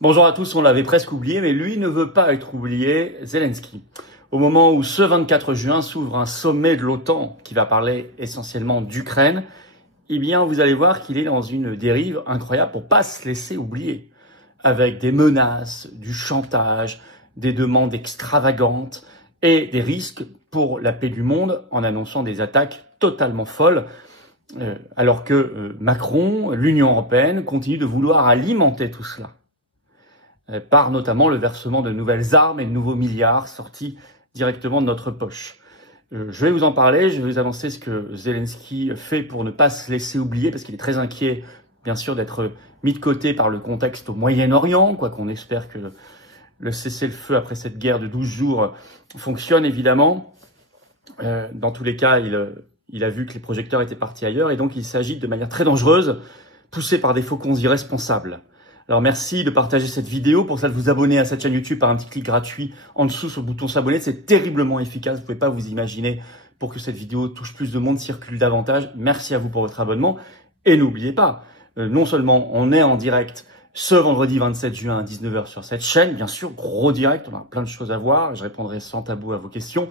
Bonjour à tous, on l'avait presque oublié, mais lui ne veut pas être oublié, Zelensky. Au moment où ce 24 juin s'ouvre un sommet de l'OTAN qui va parler essentiellement d'Ukraine, eh bien vous allez voir qu'il est dans une dérive incroyable pour pas se laisser oublier. Avec des menaces, du chantage, des demandes extravagantes et des risques pour la paix du monde en annonçant des attaques totalement folles. Alors que Macron, l'Union européenne, continue de vouloir alimenter tout cela. Par notamment le versement de nouvelles armes et de nouveaux milliards sortis directement de notre poche. Je vais vous en parler, je vais vous annoncer ce que Zelensky fait pour ne pas se laisser oublier, parce qu'il est très inquiet, bien sûr, d'être mis de côté par le contexte au Moyen-Orient, quoi qu'on espère que le cessez-le-feu après cette guerre de 12 jours fonctionne évidemment. Dans tous les cas, il a vu que les projecteurs étaient partis ailleurs, et donc il s'agit de manière très dangereuse, poussé par des faucons irresponsables. Alors merci de partager cette vidéo, pour ça de vous abonner à cette chaîne YouTube par un petit clic gratuit en dessous sur le bouton s'abonner, c'est terriblement efficace, vous ne pouvez pas vous imaginer, pour que cette vidéo touche plus de monde, circule davantage. Merci à vous pour votre abonnement et n'oubliez pas, non seulement on est en direct ce vendredi 27 juin à 19 h sur cette chaîne, bien sûr, gros direct, on a plein de choses à voir, je répondrai sans tabou à vos questions,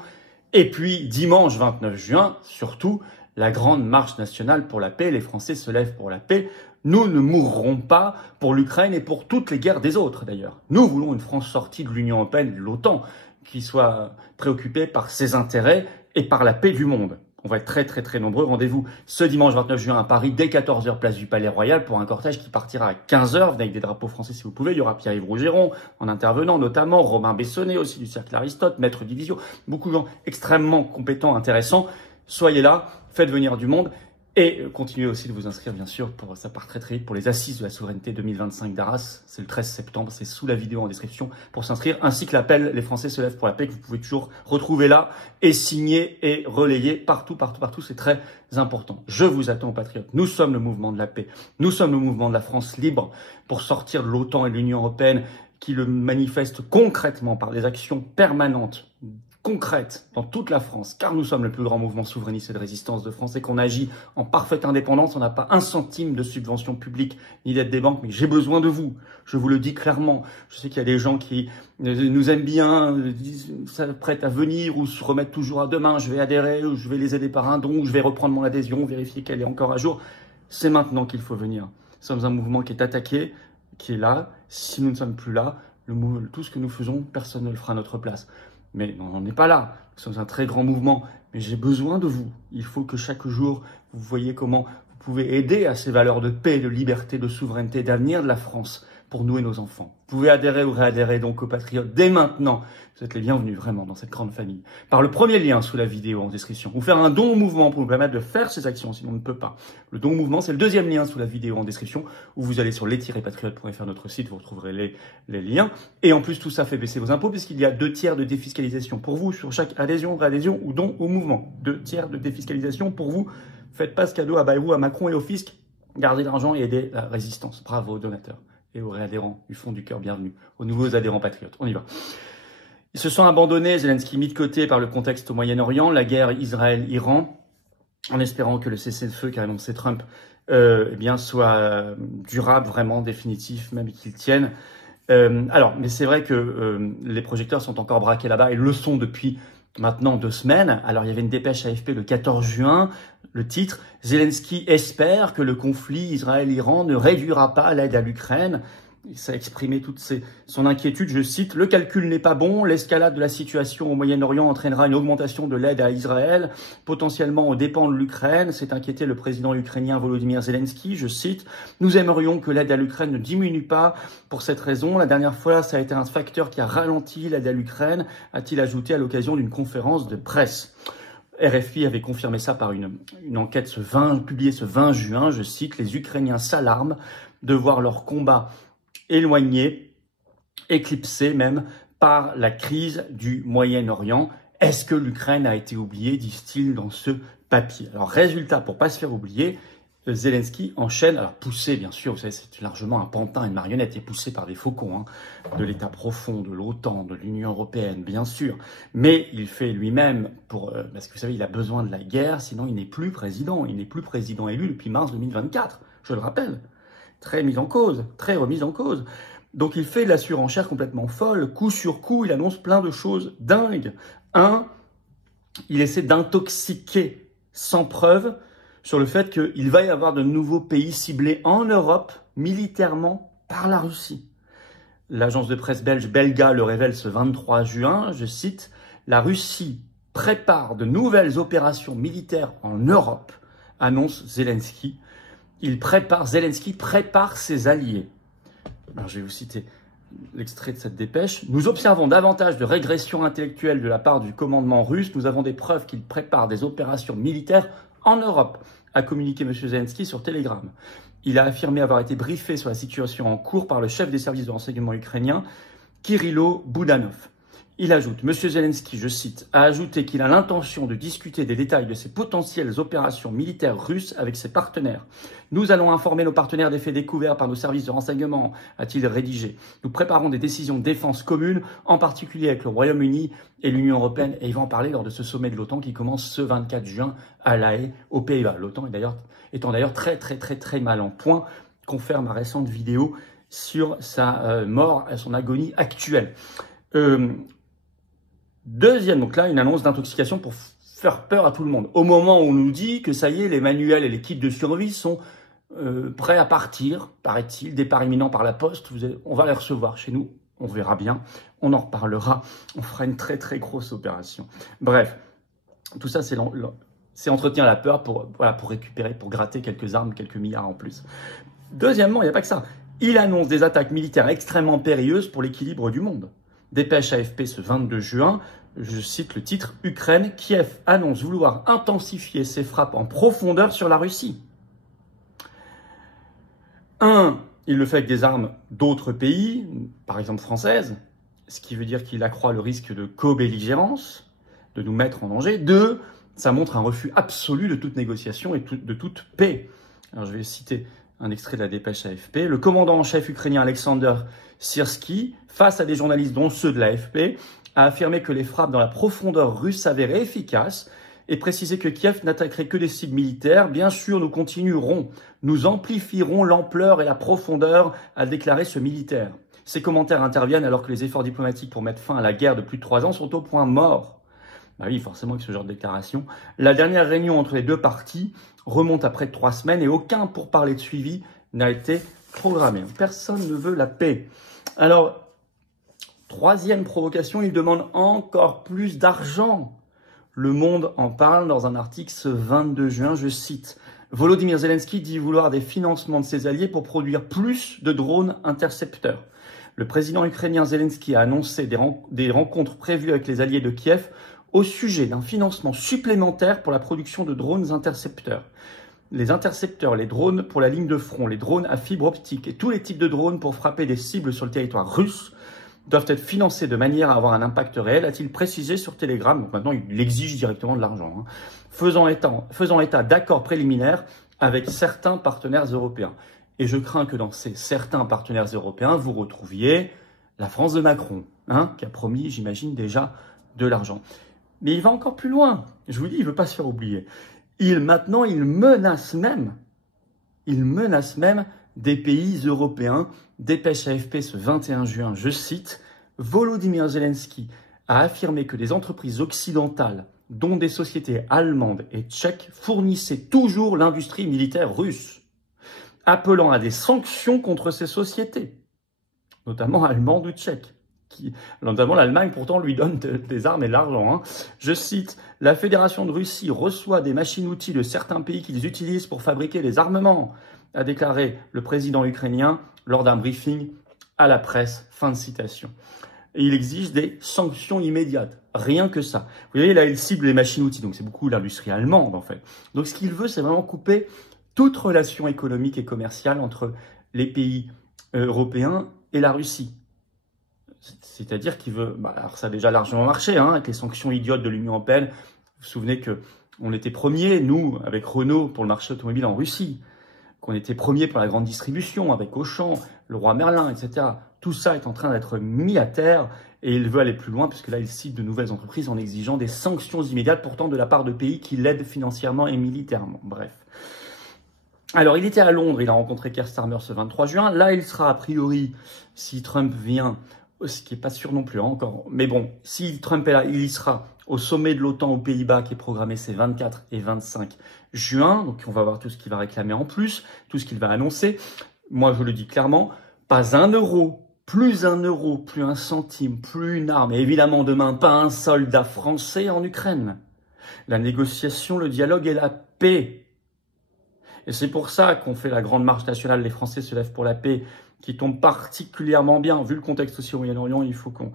et puis dimanche 29 juin, surtout, la grande marche nationale pour la paix, les Français se lèvent pour la paix. Nous ne mourrons pas pour l'Ukraine et pour toutes les guerres des autres d'ailleurs. Nous voulons une France sortie de l'Union européenne, de l'OTAN, qui soit préoccupée par ses intérêts et par la paix du monde. On va être très nombreux. Rendez-vous ce dimanche 29 juin à Paris dès 14 h place du Palais Royal pour un cortège qui partira à 15 h. Venez avec des drapeaux français si vous pouvez. Il y aura Pierre-Yves Rougeron en intervenant notamment, Romain Bessonnet aussi du Cercle Aristote, Maître Division, beaucoup de gens extrêmement compétents, intéressants. Soyez là, faites venir du monde. Et continuez aussi de vous inscrire, bien sûr, pour ça part très vite, pour les Assises de la Souveraineté 2025 d'Arras. C'est le 13 septembre, c'est sous la vidéo en description pour s'inscrire, ainsi que l'appel Les Français se lèvent pour la paix, que vous pouvez toujours retrouver là et signer et relayer partout, c'est très important. Je vous attends, patriotes. Nous sommes le mouvement de la paix. Nous sommes le mouvement de la France libre pour sortir de l'OTAN et de l'Union européenne, qui le manifeste concrètement par des actions permanentes, concrète dans toute la France, car nous sommes le plus grand mouvement souverainiste et de résistance de France et qu'on agit en parfaite indépendance. On n'a pas un centime de subvention publique ni d'aide des banques, mais j'ai besoin de vous. Je vous le dis clairement. Je sais qu'il y a des gens qui nous aiment bien, prêts à venir ou se remettent toujours à demain. Je vais adhérer, ou je vais les aider par un don, ou je vais reprendre mon adhésion, vérifier qu'elle est encore à jour. C'est maintenant qu'il faut venir. Nous sommes un mouvement qui est attaqué, qui est là. Si nous ne sommes plus là, tout ce que nous faisons, personne ne le fera à notre place. Mais on n'est pas là, nous sommes un très grand mouvement, mais j'ai besoin de vous. Il faut que chaque jour, vous voyez comment vous pouvez aider à ces valeurs de paix, de liberté, de souveraineté, d'avenir de la France pour nous et nos enfants. Vous pouvez adhérer ou réadhérer donc aux Patriotes dès maintenant. Vous êtes les bienvenus vraiment dans cette grande famille. Par le premier lien sous la vidéo en description, ou faire un don au mouvement pour nous permettre de faire ces actions, sinon on ne peut pas. Le don au mouvement, c'est le deuxième lien sous la vidéo en description, où vous allez sur les-patriotes.fr, notre site, vous retrouverez les liens. Et en plus, tout ça fait baisser vos impôts, puisqu'il y a 2 tiers de défiscalisation pour vous sur chaque adhésion, réadhésion ou don au mouvement. 2 tiers de défiscalisation pour vous. Faites pas ce cadeau à Bayrou, à Macron et au fisc. Gardez l'argent et aidez la résistance. Bravo aux donateurs et aux réadhérents du fond du cœur, bienvenue. Aux nouveaux adhérents patriotes. On y va. Ils se sont abandonnés, Zelensky mis de côté par le contexte au Moyen-Orient, la guerre Israël-Iran, en espérant que le cessez-le-feu qu'a annoncé Trump eh bien, soit durable, vraiment définitif, même qu'il tienne. Mais c'est vrai que les projecteurs sont encore braqués là-bas et le sont depuis maintenant 2 semaines. Alors il y avait une dépêche AFP le 14 juin, le titre « Zelensky espère que le conflit Israël-Iran ne réduira pas l'aide à l'Ukraine ». Ça a exprimé toute son inquiétude, je cite « Le calcul n'est pas bon, l'escalade de la situation au Moyen-Orient entraînera une augmentation de l'aide à Israël, potentiellement aux dépens de l'Ukraine », s'est inquiété le président ukrainien Volodymyr Zelensky, je cite « Nous aimerions que l'aide à l'Ukraine ne diminue pas pour cette raison. La dernière fois, ça a été un facteur qui a ralenti l'aide à l'Ukraine », a-t-il ajouté à l'occasion d'une conférence de presse. RFI avait confirmé ça par une enquête publiée ce 20 juin, je cite « Les Ukrainiens s'alarment de voir leur combat éloigné, éclipsé même par la crise du Moyen-Orient. Est-ce que l'Ukraine a été oubliée, disent-ils dans ce papier. Alors résultat, pour pas se faire oublier, Zelensky enchaîne, alors poussé bien sûr, vous savez c'est largement un pantin, une marionnette, et poussé par des faucons, de l'État profond, de l'OTAN, de l'Union européenne bien sûr, mais il fait lui-même, parce que vous savez il a besoin de la guerre, sinon il n'est plus président élu depuis mars 2024, je le rappelle. Très remise en cause. Donc il fait de la surenchère complètement folle, coup sur coup, il annonce plein de choses dingues. Il essaie d'intoxiquer sans preuve sur le fait qu'il va y avoir de nouveaux pays ciblés en Europe militairement par la Russie. L'agence de presse belge Belga le révèle ce 23 juin, je cite, « La Russie prépare de nouvelles opérations militaires en Europe », annonce Zelensky. Zelensky prépare ses alliés. Alors, je vais vous citer l'extrait de cette dépêche. « Nous observons davantage de régression intellectuelle de la part du commandement russe. Nous avons des preuves qu'il prépare des opérations militaires en Europe », a communiqué M. Zelensky sur Telegram. Il a affirmé avoir été briefé sur la situation en cours par le chef des services de renseignement ukrainien, Kirilo Boudanov. Il ajoute, M. Zelensky, je cite, a ajouté qu'il a l'intention de discuter des détails de ces potentielles opérations militaires russes avec ses partenaires. Nous allons informer nos partenaires des faits découverts par nos services de renseignement, a-t-il rédigé. Nous préparons des décisions de défense communes, en particulier avec le Royaume-Uni et l'Union européenne, et il va en parler lors de ce sommet de l'OTAN qui commence ce 24 juin à La Haye, aux Pays-Bas. L'OTAN étant d'ailleurs très mal en point, confère ma récente vidéo sur sa mort, son agonie actuelle. Deuxième, donc là, une annonce d'intoxication pour faire peur à tout le monde. Au moment où on nous dit que ça y est, les manuels et les kits de survie sont prêts à partir, paraît-il, départ imminent par la poste, on va les recevoir chez nous, on verra bien, on en reparlera, on fera une très grosse opération. Bref, tout ça c'est entretenir la peur pour récupérer, pour gratter quelques armes, quelques milliards en plus. Deuxièmement, il n'y a pas que ça, il annonce des attaques militaires extrêmement périlleuses pour l'équilibre du monde. Dépêche AFP ce 22 juin, je cite le titre « Ukraine, Kiev annonce vouloir intensifier ses frappes en profondeur sur la Russie ». Il le fait avec des armes d'autres pays, par exemple françaises, ce qui veut dire qu'il accroît le risque de co-belligérance, de nous mettre en danger. 2, ça montre un refus absolu de toute négociation et de toute paix. Alors je vais citer un extrait de la dépêche AFP. Le commandant en chef ukrainien Alexander Syrski, face à des journalistes dont ceux de l'AFP, a affirmé que les frappes dans la profondeur russe s'avéraient efficaces et précisé que Kiev n'attaquerait que des cibles militaires. Bien sûr, nous continuerons, nous amplifierons l'ampleur et la profondeur, a déclaré ce militaire. Ces commentaires interviennent alors que les efforts diplomatiques pour mettre fin à la guerre de plus de 3 ans sont au point mort. Bah oui, forcément, avec ce genre de déclaration. La dernière réunion entre les deux parties remonte à près de 3 semaines et aucun pourparler de suivi n'a été programmé. Personne ne veut la paix. Alors, troisième provocation, il demande encore plus d'argent. Le Monde en parle dans un article ce 22 juin, je cite. Volodymyr Zelensky dit vouloir des financements de ses alliés pour produire plus de drones intercepteurs. Le président ukrainien Zelensky a annoncé des rencontres prévues avec les alliés de Kiev au sujet d'un financement supplémentaire pour la production de drones intercepteurs. Les intercepteurs, les drones pour la ligne de front, les drones à fibre optique et tous les types de drones pour frapper des cibles sur le territoire russe doivent être financés de manière à avoir un impact réel, a-t-il précisé sur Telegram. Donc maintenant, il exige directement de l'argent, faisant état d'accords préliminaires avec certains partenaires européens. Et je crains que dans ces certains partenaires européens, vous retrouviez la France de Macron, qui a promis, j'imagine, déjà de l'argent. Mais il va encore plus loin. Je vous dis, il ne veut pas se faire oublier. Maintenant, il menace même des pays européens. Dépêche AFP ce 21 juin, je cite, « Volodymyr Zelensky a affirmé que des entreprises occidentales, dont des sociétés allemandes et tchèques, fournissaient toujours l'industrie militaire russe, appelant à des sanctions contre ces sociétés, notamment allemandes ou tchèques. Notamment l'Allemagne, pourtant, lui donne des armes et de l'argent. Je cite, « La Fédération de Russie reçoit des machines-outils de certains pays qu'ils utilisent pour fabriquer des armements », a déclaré le président ukrainien lors d'un briefing à la presse. Fin de citation. Et il exige des sanctions immédiates. Rien que ça. Vous voyez, là, il cible les machines-outils. Donc, c'est beaucoup l'industrie allemande, en fait. Donc, ce qu'il veut, c'est vraiment couper toute relation économique et commerciale entre les pays européens et la Russie. C'est-à-dire qu'il veut... alors, ça a déjà largement marché, avec les sanctions idiotes de l'Union européenne. Vous vous souvenez qu'on était premiers, nous, avec Renault, pour le marché automobile en Russie. Qu'on était premiers pour la grande distribution, avec Auchan, le Roi Merlin, etc. Tout ça est en train d'être mis à terre et il veut aller plus loin puisque là, il cite de nouvelles entreprises en exigeant des sanctions immédiates, pourtant de la part de pays qui l'aident financièrement et militairement. Bref. Alors, il était à Londres, il a rencontré Keir Starmer ce 23 juin. Là, il sera a priori, si Trump vient, ce qui n'est pas sûr non plus encore, mais bon, si Trump est là, il y sera au sommet de l'OTAN aux Pays-Bas qui est programmé ces 24 et 25 juin. Donc, on va voir tout ce qu'il va réclamer en plus, tout ce qu'il va annoncer. Moi, je le dis clairement, pas un euro, plus un centime, plus une arme. Et évidemment, demain, pas un soldat français en Ukraine. La négociation, le dialogue et la paix. Et c'est pour ça qu'on fait la grande marche nationale, les Français se lèvent pour la paix, qui tombe particulièrement bien. Vu le contexte aussi au Moyen-Orient, il faut qu'on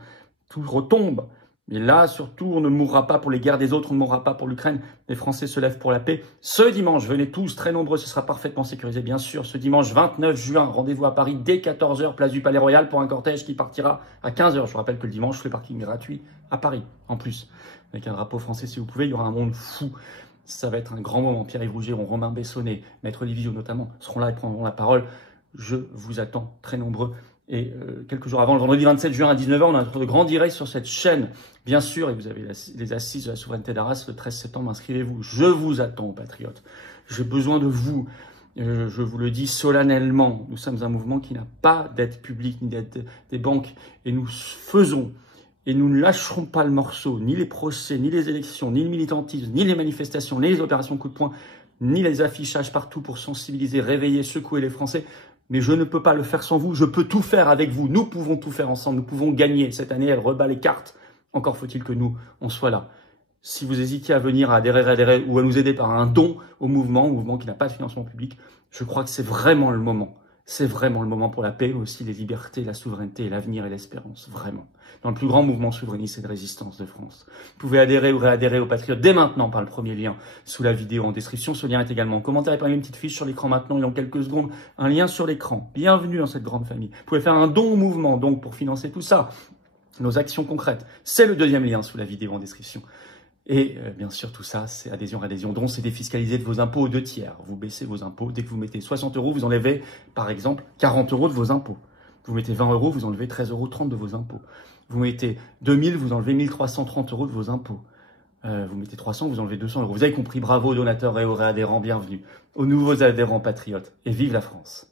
tout retombe. Mais là, surtout, on ne mourra pas pour les guerres des autres, on ne mourra pas pour l'Ukraine. Les Français se lèvent pour la paix. Ce dimanche, venez tous, très nombreux, ce sera parfaitement sécurisé, bien sûr. Ce dimanche 29 juin, rendez-vous à Paris dès 14 h, place du Palais Royal, pour un cortège qui partira à 15 h. Je vous rappelle que le dimanche, le parking gratuit à Paris, en plus. Avec un drapeau français, si vous pouvez, il y aura un monde fou. Ça va être un grand moment. Pierre-Yves Rougeron, Romain Bessonnet, Maître Livio notamment, seront là et prendront la parole. Je vous attends très nombreux. Et quelques jours avant, le vendredi 27 juin à 19 h, on a notre grand direct sur cette chaîne. Bien sûr, et vous avez les assises de la souveraineté d'Arras le 13 septembre, inscrivez-vous. Je vous attends, patriotes. J'ai besoin de vous. Je vous le dis solennellement. Nous sommes un mouvement qui n'a pas d'aide publique ni d'aide des banques. Et nous faisons. Et nous ne lâcherons pas le morceau, ni les procès, ni les élections, ni le militantisme, ni les manifestations, ni les opérations coup de poing, ni les affichages partout pour sensibiliser, réveiller, secouer les Français. Mais je ne peux pas le faire sans vous, je peux tout faire avec vous. Nous pouvons tout faire ensemble, nous pouvons gagner. Cette année, elle rebat les cartes. Encore faut-il que nous, on soit là. Si vous hésitiez à venir à adhérer ou à nous aider par un don au mouvement qui n'a pas de financement public, je crois que c'est vraiment le moment. C'est vraiment le moment pour la paix, mais aussi les libertés, la souveraineté, l'avenir et l'espérance, vraiment. Dans le plus grand mouvement souverainiste et de résistance de France. Vous pouvez adhérer ou réadhérer aux Patriotes dès maintenant par le premier lien sous la vidéo en description. Ce lien est également en commentaire et par une petite fiche sur l'écran maintenant et en quelques secondes, un lien sur l'écran. Bienvenue dans cette grande famille. Vous pouvez faire un don au mouvement donc pour financer tout ça, nos actions concrètes. C'est le deuxième lien sous la vidéo en description. Et bien sûr, tout ça, c'est adhésion, don, c'est défiscalisé de vos impôts aux 2 tiers. Vous baissez vos impôts. Dès que vous mettez 60 €, vous enlevez, par exemple, 40 € de vos impôts. Vous mettez 20 €, vous enlevez 13,30 € de vos impôts. Vous mettez 2000, vous enlevez 1330 € de vos impôts. Vous mettez 300, vous enlevez 200 €. Vous avez compris, bravo aux donateurs et aux réadhérents, bienvenue. Aux nouveaux adhérents patriotes. Et vive la France!